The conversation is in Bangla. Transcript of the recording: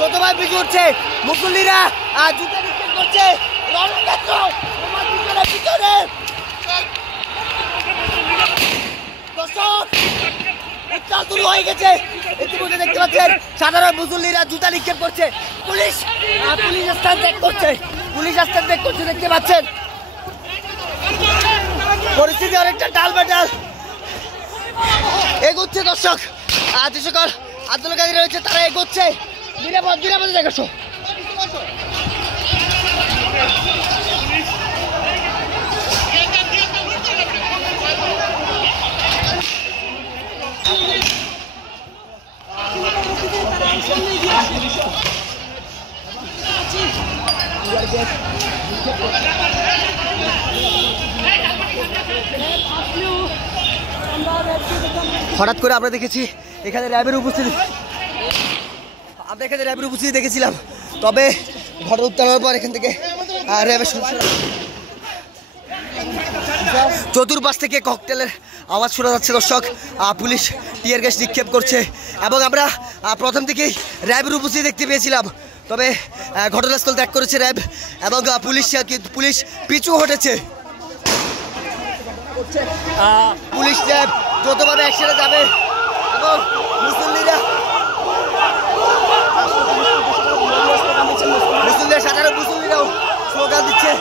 যতবার পিছু উঠছে মুসল্লিরা জুতা নিক্ষেপ করছে রণক্ষেত্র তোমার পিছনে উত্তাল শুরু হয়ে গেছে। ইতিমধ্যে দেখতে পাচ্ছেন সাধারণ মুসল্লিরা জুতা নিক্ষেপ করছে, পুলিশ স্থান ত্যাগ করছে, দেখতে পাচ্ছেন পরিস্থিতি অনেকটা টালবাটাল এগোচ্ছে। দর্শক যে সকল আন্দোলনকারী রয়েছে তারা এগোচ্ছে নিরাপদে দেখছো। হঠাৎ করে আমরা দেখেছি এখানে র্যাবের উপস্থিতি, দেখেছিলাম, তবে ঘটনা উত্তানোর পর এখান থেকে র্যাবের চতুর্পাশ থেকে ককটেলের আওয়াজ শোনা যাচ্ছে। দর্শক পুলিশ টিয়ার গ্যাস নিক্ষেপ করছে এবং আমরা প্রথম থেকেই র্যাবের উপস্থিতি দেখতে পেয়েছিলাম, তবে ঘটনাস্থল ত্যাগ করেছে র্যাব এবং পুলিশ পিছু হটেছে। পুলিশ র্যাব যতভাবে একসাথে যাবে এবং সাধারণ মুসল্লিরাও স্লোগান দিচ্ছে।